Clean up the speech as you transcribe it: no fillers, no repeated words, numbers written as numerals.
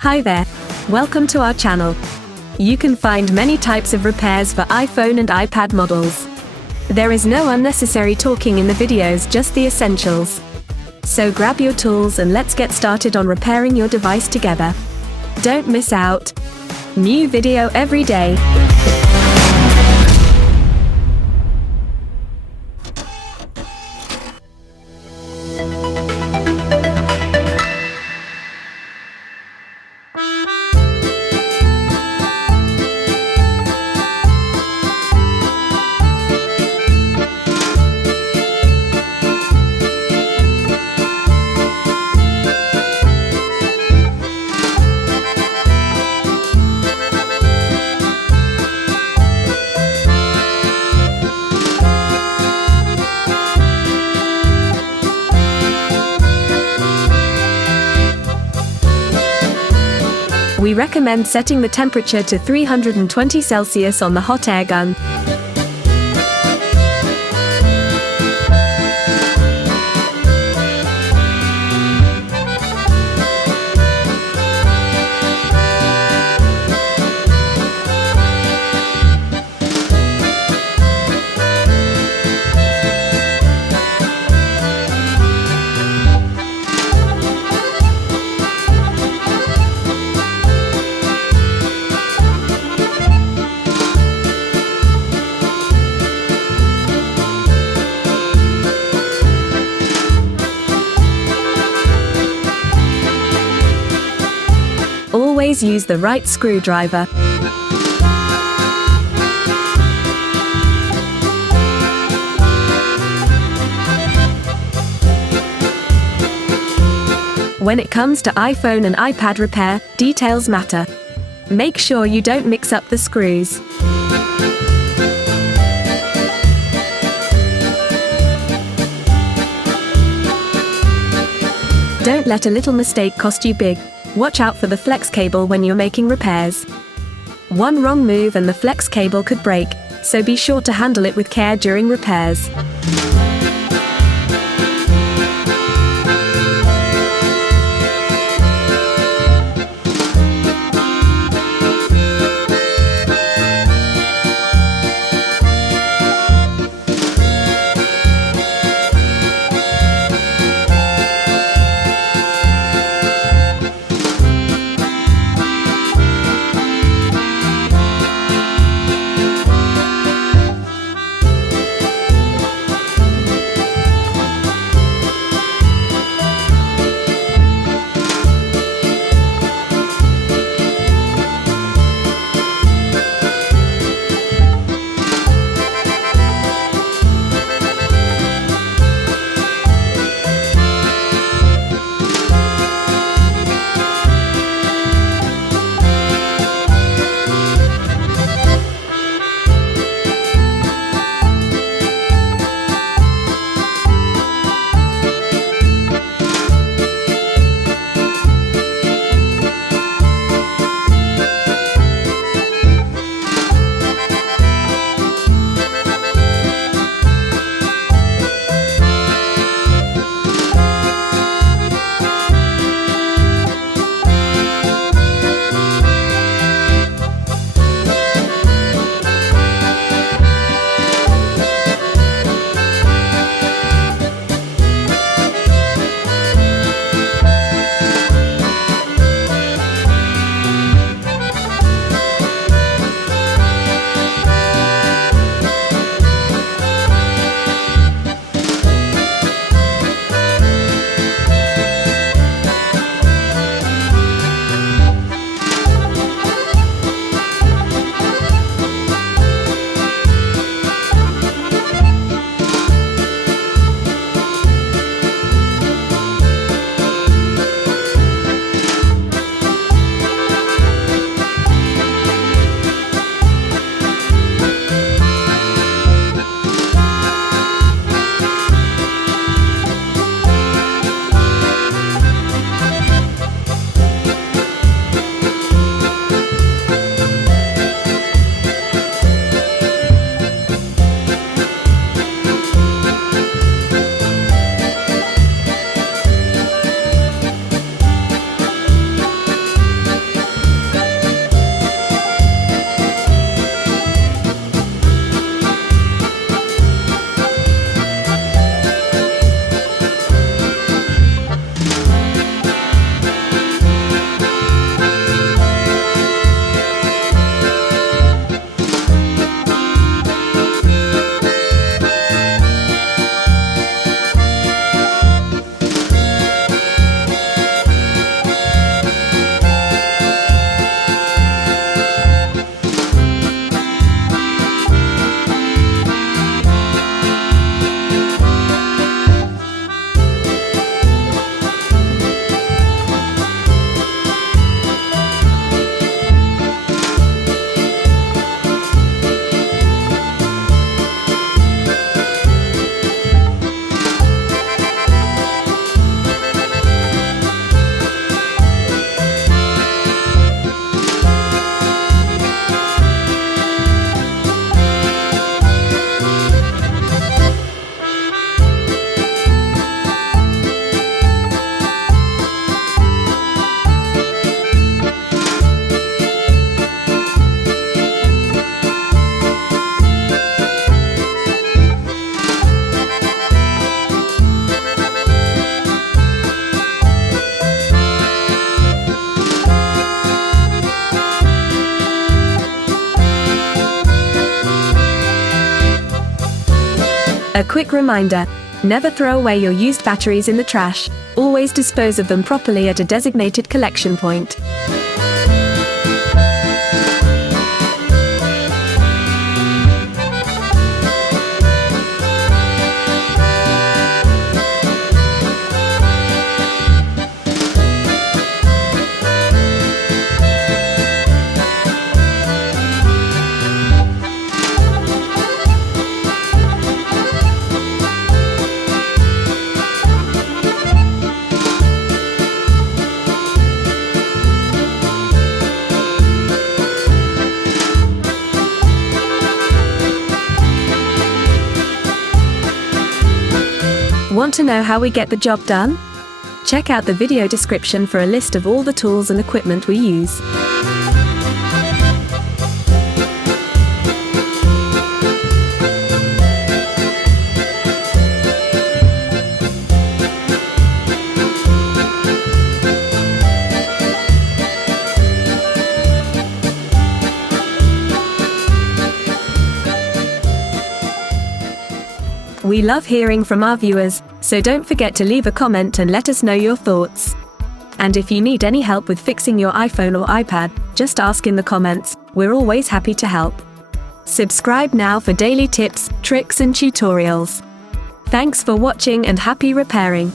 Hi there. Welcome to our channel. You can find many types of repairs for iPhone and iPad models. There is no unnecessary talking in the videos, just the essentials. So grab your tools and let's get started on repairing your device together. Don't miss out. New video every day. We recommend setting the temperature to 320 Celsius on the hot air gun. Always use the right screwdriver. When it comes to iPhone and iPad repair, details matter. Make sure you don't mix up the screws. Don't let a little mistake cost you big. Watch out for the flex cable when you're making repairs. One wrong move and the flex cable could break, so be sure to handle it with care during repairs. A quick reminder: never throw away your used batteries in the trash, always dispose of them properly at a designated collection point. Want to know how we get the job done? Check out the video description for a list of all the tools and equipment we use. We love hearing from our viewers, so don't forget to leave a comment and let us know your thoughts. And if you need any help with fixing your iPhone or iPad, just ask in the comments, we're always happy to help. Subscribe now for daily tips, tricks and tutorials. Thanks for watching and happy repairing!